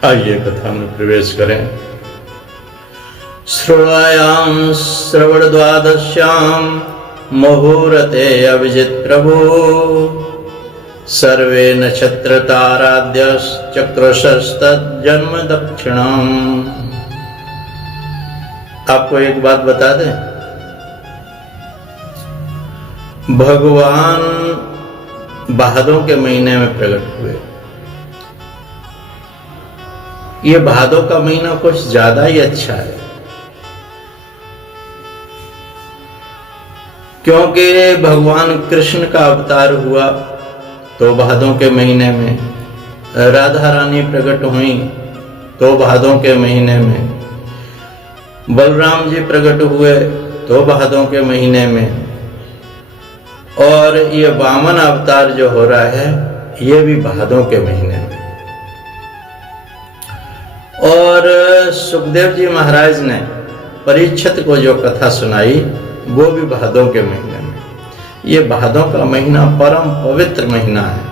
आइए कथा में प्रवेश करें। श्रृणायाम श्रवण द्वादश्याम मुहूर्ते अभिजित प्रभु सर्वे नक्षत्र ताराद्य चक्रशस्तज्जन्म दक्षिणम। आपको एक बात बता दें, भगवान भादों के महीने में प्रकट हुए। ये भादों का महीना कुछ ज्यादा ही अच्छा है, क्योंकि भगवान कृष्ण का अवतार हुआ तो भादों के महीने में, राधा रानी प्रकट हुई तो भादों के महीने में, बलराम जी प्रकट हुए तो भादों के महीने में, और ये वामन अवतार जो हो रहा है ये भी भादों के महीने में। और सुखदेव जी महाराज ने परीक्षित को जो कथा सुनाई वो भी भादों के महीने में। ये भादों का महीना परम पवित्र महीना है।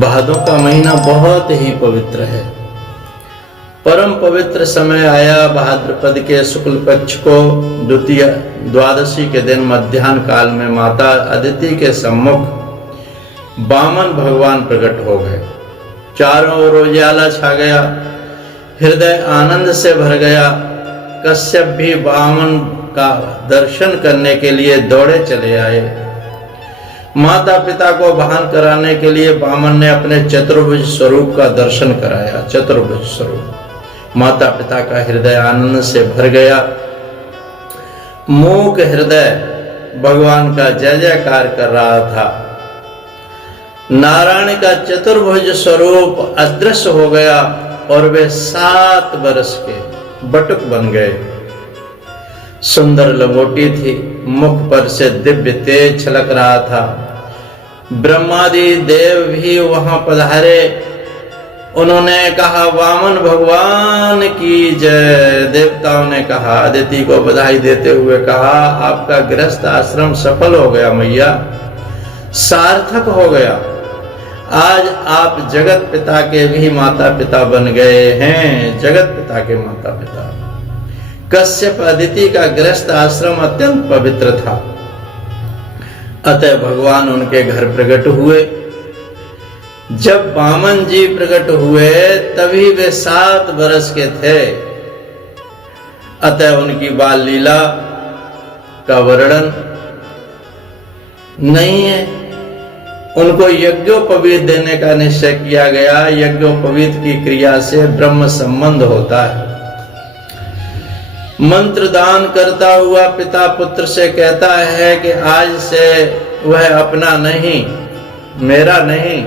भादों का महीना बहुत ही पवित्र है। परम पवित्र समय आया भाद्रपद के शुक्ल पक्ष को द्वितीय द्वादशी के दिन मध्याह्न काल में माता अदिति के सम्मुख वामन भगवान प्रकट हो गए। चारों ओर उजाला छा गया, हृदय आनंद से भर गया। कश्यप भी वामन का दर्शन करने के लिए दौड़े चले आए। माता पिता को भान कराने के लिए वामन ने अपने चतुर्भुज स्वरूप का दर्शन कराया। चतुर्भुज स्वरूप माता पिता का हृदय आनंद से भर गया। मूक हृदय भगवान का जय जयकार कर रहा था। नारायण का चतुर्भुज स्वरूप अदृश्य हो गया और वे 7 वर्ष के बटुक बन गए। सुंदर लंगोटी थी, मुख पर से दिव्य तेज छलक रहा था। ब्रह्मादि देव भी वहां पधारे। उन्होंने कहा, वामन भगवान की जय। देवताओं ने कहा, अदिति को बधाई देते हुए कहा, आपका गृहस्थ आश्रम सफल हो गया मैया, सार्थक हो गया। आज आप जगत पिता के भी माता पिता बन गए हैं। जगत पिता के माता पिता। कश्यप अदिति का गृहस्थ आश्रम अत्यंत पवित्र था, अतः भगवान उनके घर प्रकट हुए। जब वामन जी प्रकट हुए तभी वे 7 वर्ष के थे, अतः उनकी बाल लीला का वर्णन नहीं है। उनको यज्ञोपवीत देने का निश्चय किया गया। यज्ञोपवीत की क्रिया से ब्रह्म संबंध होता है। मंत्र दान करता हुआ पिता पुत्र से कहता है कि आज से वह अपना नहीं, मेरा नहीं,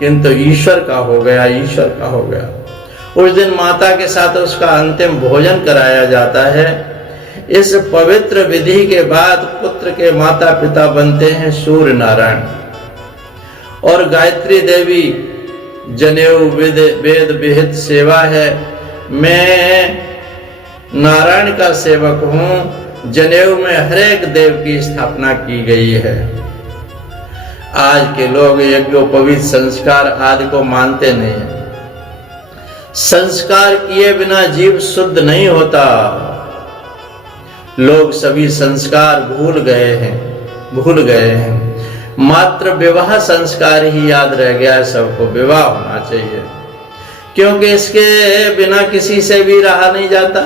किंतु ईश्वर का हो गया, ईश्वर का हो गया। उस दिन माता के साथ उसका अंतिम भोजन कराया जाता है। इस पवित्र विधि के बाद पुत्र के माता पिता बनते हैं सूर्य नारायण, और गायत्री देवी जनेऊ वेद विहित सेवा है। मैं नारायण का सेवक हूं। जनेऊ में हर एक देव की स्थापना की गई है। आज के लोग यज्ञोपवीत संस्कार आदि को मानते नहीं है। संस्कार किए बिना जीव शुद्ध नहीं होता। लोग सभी संस्कार भूल गए हैं। मात्र विवाह संस्कार ही याद रह गया है सबको। विवाह होना चाहिए, क्योंकि इसके बिना किसी से भी रहा नहीं जाता।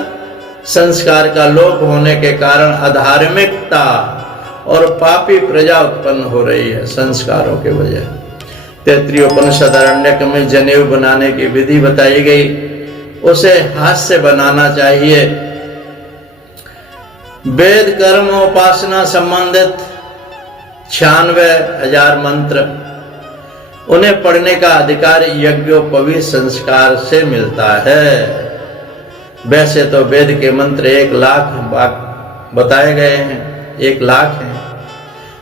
संस्कार का लोप होने के कारण अधार्मिकता और पापी प्रजा उत्पन्न हो रही है संस्कारों के वजह। तैत्तिरीय उपनिषद आरण्यक में जनेऊ बनाने की विधि बताई गई। उसे हाथ से बनाना चाहिए। वेद कर्म उपासना संबंधित 96,000 मंत्र, उन्हें पढ़ने का अधिकार यज्ञोपवीत संस्कार से मिलता है। वैसे तो वेद के मंत्र 1 लाख बताए गए हैं, 1 लाख हैं,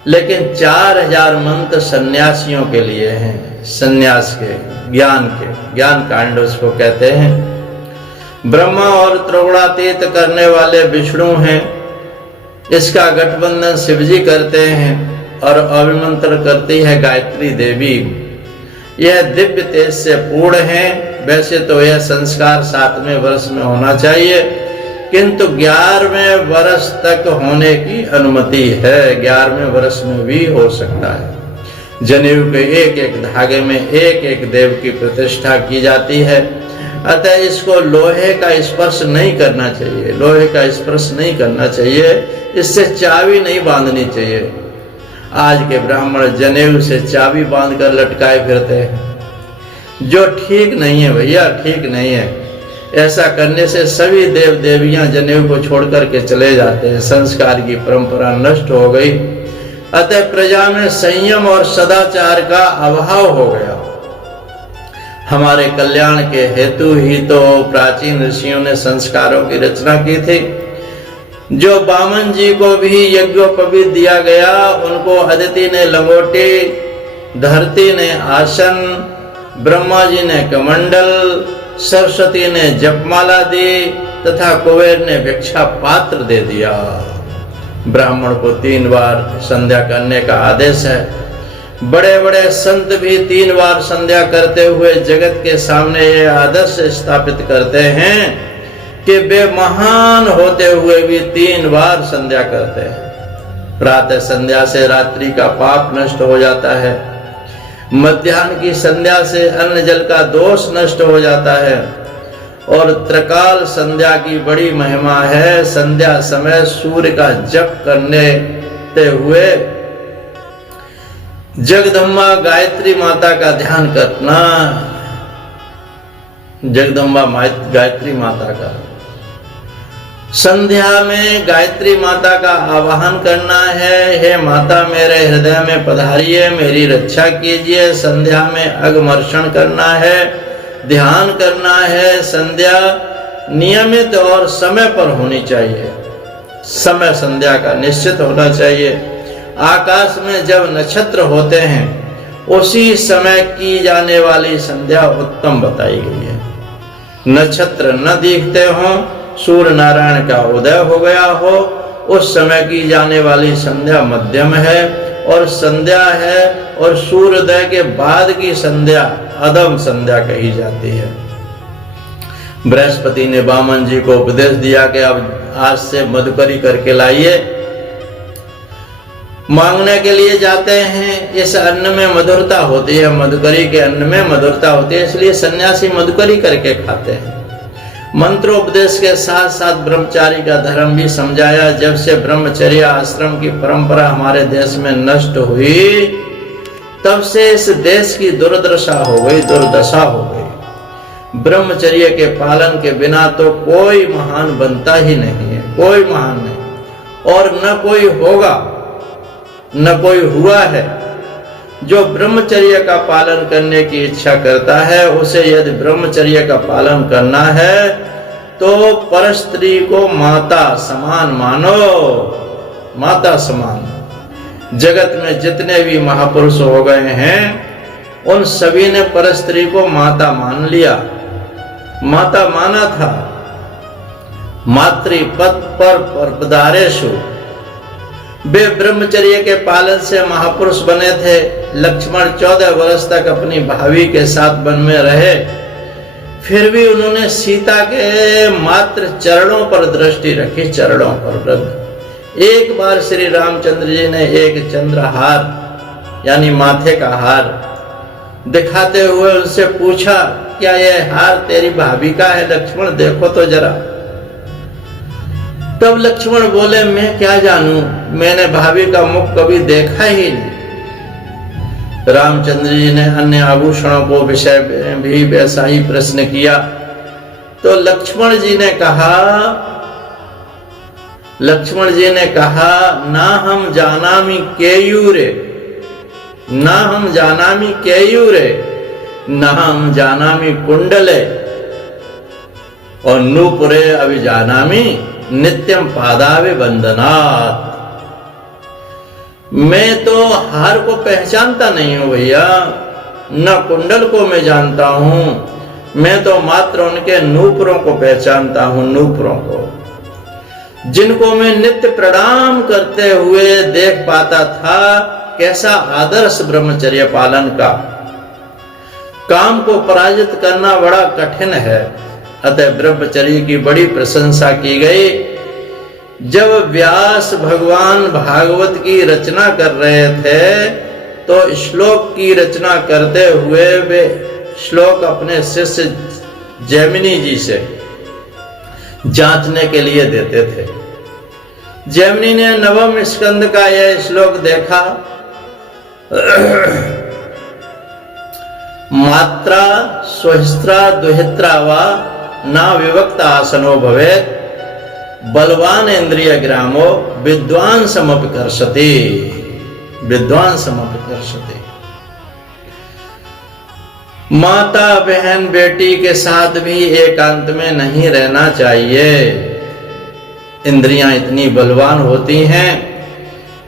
लेकिन 4,000 मंत्र सन्यासियों के लिए हैं। सन्यास के ज्ञान कांड उसको कहते हैं। ब्रह्मा और त्रिगुणातीत करने वाले विष्णु हैं। इसका गठबंधन शिवजी करते हैं और अभिमंत्रण करती है गायत्री देवी। यह दिव्य तेज से पूर्ण है। वैसे तो यह संस्कार 7वें वर्ष में होना चाहिए, किंतु 11वें वर्ष तक होने की अनुमति है। 11वें वर्ष में भी हो सकता है। जनेऊ के एक एक धागे में एक एक देव की प्रतिष्ठा की जाती है, अतः इसको लोहे का स्पर्श नहीं करना चाहिए। लोहे का स्पर्श नहीं करना चाहिए, इससे चाबी नहीं बांधनी चाहिए। आज के ब्राह्मण जनेऊ से चाबी बांधकर लटकाए फिरते हैं, जो ठीक नहीं है भैया, ठीक नहीं है। ऐसा करने से सभी देव देवियां जनेऊ को छोड़ करके चले जाते हैं, संस्कार की परंपरा नष्ट हो गई। अतः प्रजा में संयम और सदाचार का अभाव हो गया। हमारे कल्याण के हेतु ही तो प्राचीन ऋषियों ने संस्कारों की रचना की थी। जो बामन जी को भी यज्ञोपवीत दिया गया, उनको अदिति ने लंगोटी, धरती ने आसन, ब्रह्मा जी ने कमंडल, सरस्वती ने जपमाला दी तथा कुबेर ने भिक्षा पात्र दे दिया। ब्राह्मण को 3 बार संध्या करने का आदेश है। बड़े बड़े संत भी 3 बार संध्या करते हुए जगत के सामने ये आदर्श स्थापित करते हैं कि वे महान होते हुए भी 3 बार संध्या करते हैं। प्रातः संध्या से रात्रि का पाप नष्ट हो जाता है, मध्याह्न की संध्या से अन्न जल का दोष नष्ट हो जाता है, और त्रिकाल संध्या की बड़ी महिमा है। संध्या समय सूर्य का जप करने हुए जगदम्बा गायत्री माता का ध्यान करना, जगदम्बा गायत्री माता का संध्या में गायत्री माता का आवाहन करना है। हे माता, मेरे हृदय में पधारिए, मेरी रक्षा कीजिए। संध्या में अगमर्षण करना है, ध्यान करना है। संध्या नियमित और समय पर होनी चाहिए। समय संध्या का निश्चित होना चाहिए। आकाश में जब नक्षत्र होते हैं, उसी समय की जाने वाली संध्या उत्तम बताई गई है। नक्षत्र न दिखते हों, सूर्य नारायण का उदय हो गया हो, उस समय की जाने वाली संध्या मध्यम है और संध्या है, और सूर्योदय के बाद की संध्या अधम संध्या कही जाती है। बृहस्पति ने वामन जी को उपदेश दिया कि अब आज से मधुकरी करके लाइए। मांगने के लिए जाते हैं, इस अन्न में मधुरता होती है, मधुकरी के अन्न में मधुरता होती है, इसलिए सन्यासी मधुकरी करके खाते हैं। मंत्रोपदेश के साथ साथ ब्रह्मचारी का धर्म भी समझाया। जब से ब्रह्मचर्य आश्रम की परंपरा हमारे देश में नष्ट हुई, तब से इस देश की दुर्दशा हो गई, दुर्दशा हो गई। ब्रह्मचर्य के पालन के बिना तो कोई महान बनता ही नहीं है, कोई महान नहीं, और न कोई होगा, न कोई हुआ है। जो ब्रह्मचर्य का पालन करने की इच्छा करता है, उसे यदि ब्रह्मचर्य का पालन करना है तो परस्त्री को माता समान मानो, माता समान। जगत में जितने भी महापुरुष हो गए हैं, उन सभी ने परस्त्री को माता मान लिया, माता माना था। मातृपद पर पदारेशु, वे ब्रह्मचर्य के पालन से महापुरुष बने थे। लक्ष्मण 14 वर्ष तक अपनी भाभी के साथ वन में रहे, फिर भी उन्होंने सीता के मात्र चरणों पर दृष्टि रखी, चरणों पर। एक बार श्री रामचंद्र जी ने एक चंद्रहार यानी माथे का हार दिखाते हुए उनसे पूछा, क्या यह हार तेरी भाभी का है लक्ष्मण, देखो तो जरा। तब लक्ष्मण बोले, मैं क्या जानूं, मैंने भाभी का मुख कभी देखा ही नहीं। रामचंद्र जी ने अन्य आभूषणों को विषय भी वैसा ही प्रश्न किया, तो लक्ष्मण जी ने कहा, ना हम जानामि केयूरे, ना हम जानामि केयूरे, ना हम जानामि कुंडले, और नूपुरे अभिजानामि नित्यम पादावे वंदनात्। मैं तो हार को पहचानता नहीं हूं भैया, न कुंडल को मैं जानता हूं, मैं तो मात्र उनके नूपुरों को पहचानता हूं, नूपुरों को, जिनको मैं नित्य प्रणाम करते हुए देख पाता था। कैसा आदर्श ब्रह्मचर्य पालन का। काम को पराजित करना बड़ा कठिन है। अतः ब्रह्मचर्य की बड़ी प्रशंसा की गई। जब व्यास भगवान भागवत की रचना कर रहे थे तो श्लोक की रचना करते हुए वे श्लोक अपने शिष्य जैमिनी जी से जांचने के लिए देते थे। जैमिनी ने नवम स्कंद का यह श्लोक देखा। मात्रा स्वहिस्त्रा दुहित्रा वा ना विवक्त आसनो भवेत् बलवान इंद्रिय ग्रामो विद्वान समपि कर्षति। विद्वान समपि कर्षति। माता बहन बेटी के साथ भी एकांत में नहीं रहना चाहिए। इंद्रियां इतनी बलवान होती हैं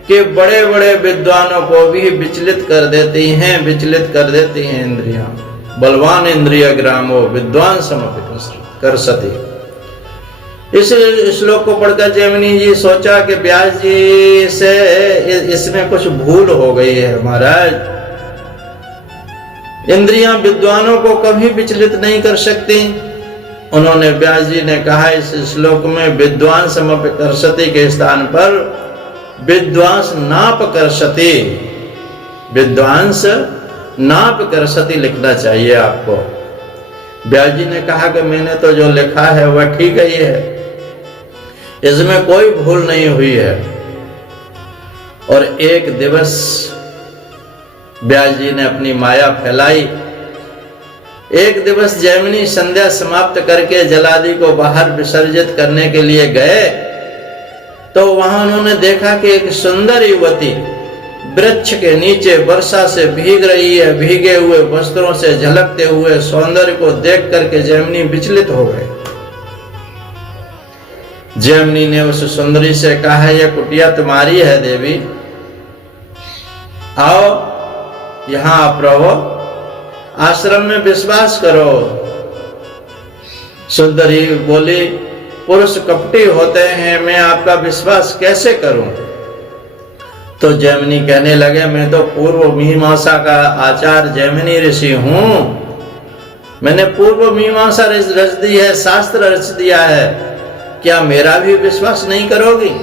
कि बड़े बड़े विद्वानों को भी विचलित कर देती हैं, विचलित कर देती हैं इंद्रियां। बलवान इंद्रिय ग्रामो विद्वान समपि कर्षति। इस श्लोक को पढ़कर जैमिनी जी सोचा कि व्यास जी से इसमें कुछ भूल हो गई है महाराज। इंद्रियां विद्वानों को कभी विचलित नहीं कर सकती। उन्होंने व्यास जी ने कहा इस श्लोक में विद्वान समपि कर्षति के स्थान पर विद्वांस नाप कर्षति, विद्वांस नाप कर्षति लिखना चाहिए आपको। व्यास जी ने कहा कि मैंने तो जो लिखा है वह ठीक ही है, इसमें कोई भूल नहीं हुई है। और एक दिवस व्यास जी ने अपनी माया फैलाई। एक दिवस जैमिनी संध्या समाप्त करके जलादि को बाहर विसर्जित करने के लिए गए तो वहां उन्होंने देखा कि एक सुंदर युवती वृक्ष के नीचे वर्षा से भीग रही है। भीगे हुए वस्त्रों से झलकते हुए सौंदर्य को देख करके जैमिनी विचलित हो गए। जैमिनी ने उस सुंदरी से कहा यह कुटिया तुम्हारी है देवी, आओ यहां आप रहो, आश्रम में विश्वास करो। सुंदरी बोली पुरुष कपटी होते हैं, मैं आपका विश्वास कैसे करूं। तो जैमिनी कहने लगे मैं तो पूर्व मीमांसा का आचार्य जैमिनी ऋषि हूं। मैंने पूर्व मीमांसा रच दी है, शास्त्र रच दिया है, क्या मेरा भी विश्वास नहीं करोगी।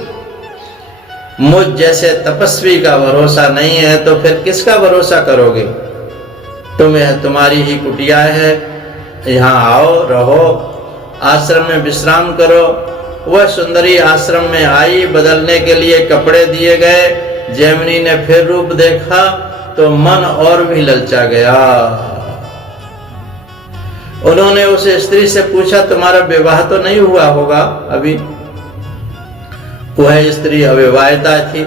मुझ जैसे तपस्वी का भरोसा नहीं है तो फिर किसका भरोसा करोगे। तुम्हें तुम्हारी ही कुटिया है, यहाँ आओ रहो, आश्रम में विश्राम करो। वह सुंदरी आश्रम में आई, बदलने के लिए कपड़े दिए गए। जैमिनी ने फिर रूप देखा तो मन और भी ललचा गया। उन्होंने उस स्त्री से पूछा तुम्हारा विवाह तो नहीं हुआ होगा अभी। वह स्त्री अविवाहिता थी।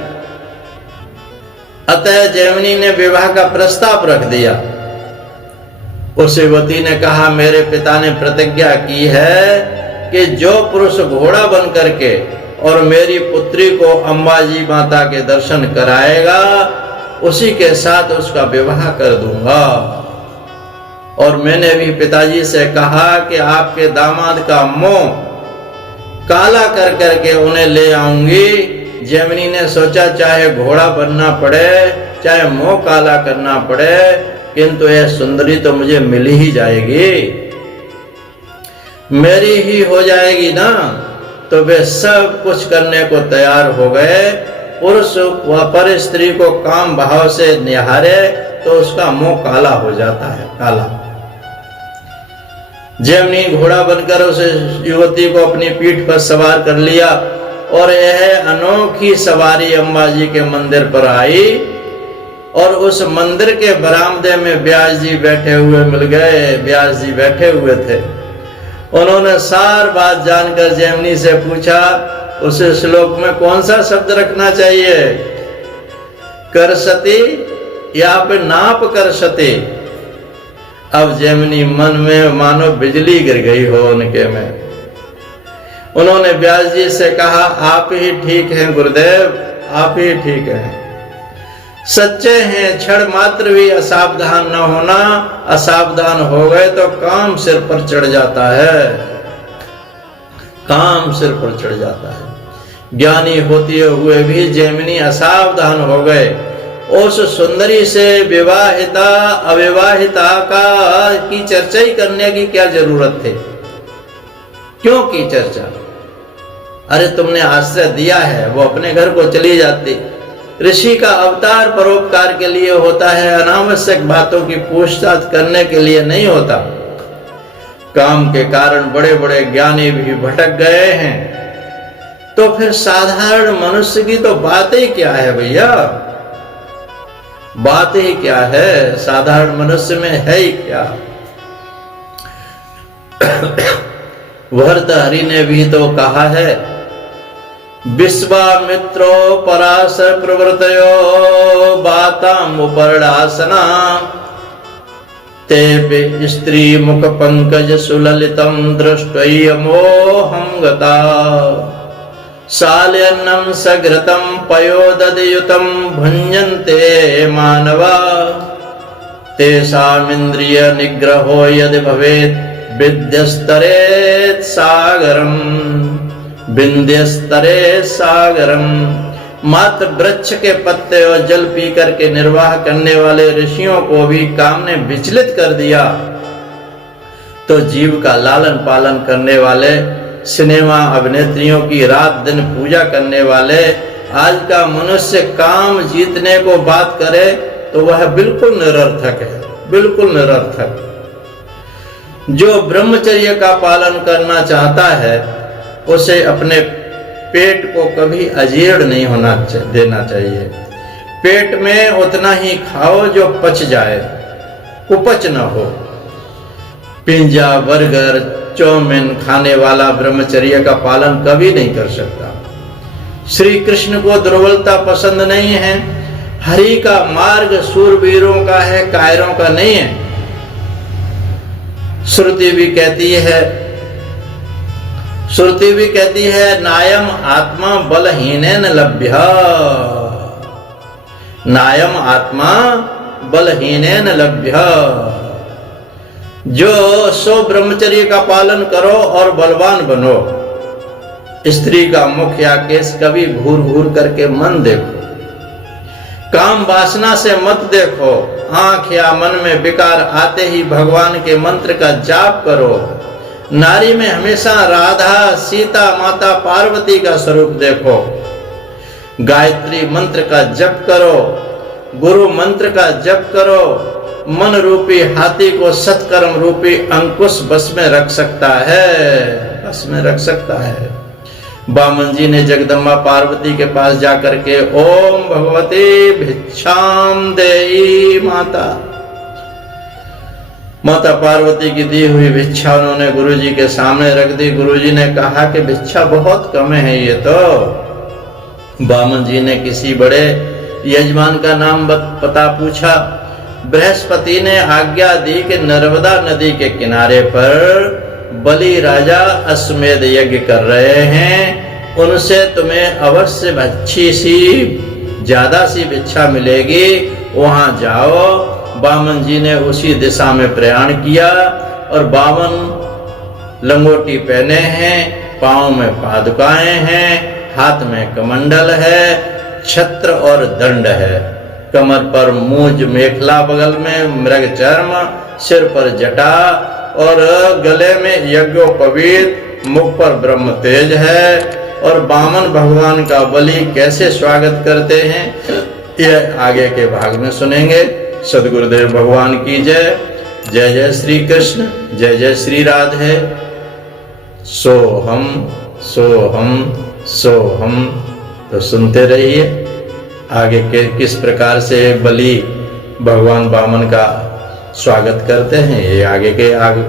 अतः जैमिनी ने विवाह का प्रस्ताव रख दिया। उस युवती ने कहा मेरे पिता ने प्रतिज्ञा की है कि जो पुरुष घोड़ा बन करके और मेरी पुत्री को अंबाजी माता के दर्शन कराएगा उसी के साथ उसका विवाह कर दूंगा। और मैंने भी पिताजी से कहा कि आपके दामाद का मुंह काला कर करके उन्हें ले आऊंगी। जैमिनी ने सोचा चाहे घोड़ा बनना पड़े, चाहे मुंह काला करना पड़े, किंतु यह सुंदरी तो मुझे मिल ही जाएगी, मेरी ही हो जाएगी ना। तो वे सब कुछ करने को तैयार हो गए। पुरुष व पर स्त्री को काम भाव से निहारे तो उसका मुंह काला हो जाता है, काला। जैमिनी घोड़ा बनकर उस युवती को अपनी पीठ पर सवार कर लिया और यह अनोखी सवारी अंबाजी के मंदिर पर आई। और उस मंदिर के बरामदे में व्यास जी बैठे हुए मिल गए। व्यास जी बैठे हुए थे। उन्होंने सार बात जानकर जैमिनी से पूछा उस श्लोक में कौन सा शब्द रखना चाहिए, कर्षति या फिर नाप कर्षति। अब जैमिनी मन में मानो बिजली गिर गई हो उनके में। उन्होंने व्यास जी से कहा आप ही ठीक हैं गुरुदेव, आप ही ठीक हैं, सच्चे हैं। क्षण मात्र भी असावधान न होना, असावधान हो गए तो काम सिर पर चढ़ जाता है, काम सिर पर चढ़ जाता है। ज्ञानी होते हुए भी जैमिनी असावधान हो गए उस सुंदरी से विवाहिता अविवाहिता की चर्चा ही करने की क्या जरूरत थी? क्यों की चर्चा? अरे तुमने आश्रय दिया है, वो अपने घर को चली जाती। ऋषि का अवतार परोपकार के लिए होता है, अनावश्यक बातों की पूछताछ करने के लिए नहीं होता। काम के कारण बड़े बड़े ज्ञानी भी भटक गए हैं, तो फिर साधारण मनुष्य की तो बात ही क्या है भैया? बात ही क्या है? साधारण मनुष्य में है ही क्या? भर्तहरि ने भी तो कहा है, विश्वामित्रो पराशर प्रवृतयो बातामुपर्णासना ते स्त्री मुख पंकज सुललितम दृष्ट्वयमोहं गता शाल्यन्नं सघृतं पयोदधियुतं भुञ्जन्ते मानवा तेषामिन्द्रिय निग्रहो यदि भवेत् विद्यस्तरेत् सागरम् विंध्यस्तरेत् सागरम्। मात्र वृक्ष के पत्ते और जल पी करके निर्वाह करने वाले ऋषियों को भी काम ने विचलित कर दिया, तो जीव का लालन पालन करने वाले सिनेमा अभिनेत्रियों की रात दिन पूजा करने वाले आज का मनुष्य काम जीतने को बात करे तो वह बिल्कुल निरर्थक है, बिल्कुल निरर्थक। जो ब्रह्मचर्य का पालन करना चाहता है उसे अपने पेट को कभी अजीर्ण नहीं होना देना चाहिए। पेट में उतना ही खाओ जो पच जाए, कुपच न हो। पिंजा बर्गर चौमिन खाने वाला ब्रह्मचर्य का पालन कभी नहीं कर सकता। श्री कृष्ण को दुर्बलता पसंद नहीं है। हरि का मार्ग शूरवीरों का है, कायरों का नहीं है। श्रुति भी कहती है नायम आत्मा बलहीनेन लभ्य, नायम आत्मा बलहीनेन लभ्य। जो सो ब्रह्मचर्य का पालन करो और बलवान बनो। स्त्री का मुख या केस कभी घूर घूर करके मन देखो, काम वासना से मत देखो। आंख या मन में विकार आते ही भगवान के मंत्र का जाप करो। नारी में हमेशा राधा सीता माता पार्वती का स्वरूप देखो। गायत्री मंत्र का जप करो, गुरु मंत्र का जप करो। मन रूपी हाथी को सत्कर्म रूपी अंकुश बस में रख सकता है, बस में रख सकता है। बामन जी ने जगदम्बा पार्वती के पास जाकर के ओम भगवती भिक्षाम देई माता, माता पार्वती की दी हुई भिक्षा उन्होंने गुरुजी के सामने रख दी। गुरुजी ने कहा कि भिक्षा बहुत कम है ये तो। बामन जी ने किसी बड़े यजमान का नाम पता पूछा। बृहस्पति ने आज्ञा दी कि नर्मदा नदी के किनारे पर बलि राजा अश्वमेध यज्ञ कर रहे हैं, उनसे तुम्हें अवश्य अच्छी सी ज्यादा सी भिक्षा मिलेगी, वहां जाओ। बामन जी ने उसी दिशा में प्रयाण किया और 52 लंगोटी पहने हैं, पांव में पादुकाएं हैं, हाथ में कमंडल है, छत्र और दंड है, कमर पर मूंज मेखला, बगल में मृग चर्म, सिर पर जटा और गले में यज्ञोपवीत, मुख पर ब्रह्म तेज है। और बामन भगवान का बलि कैसे स्वागत करते हैं यह आगे के भाग में सुनेंगे। सदगुरुदेव भगवान की जय। जय जय श्री कृष्ण, जय जय श्री राधे। सोहम सोहम सोहम। तो सुनते रहिए आगे के किस प्रकार से बलि भगवान बामन का स्वागत करते हैं, ये आगे के आगे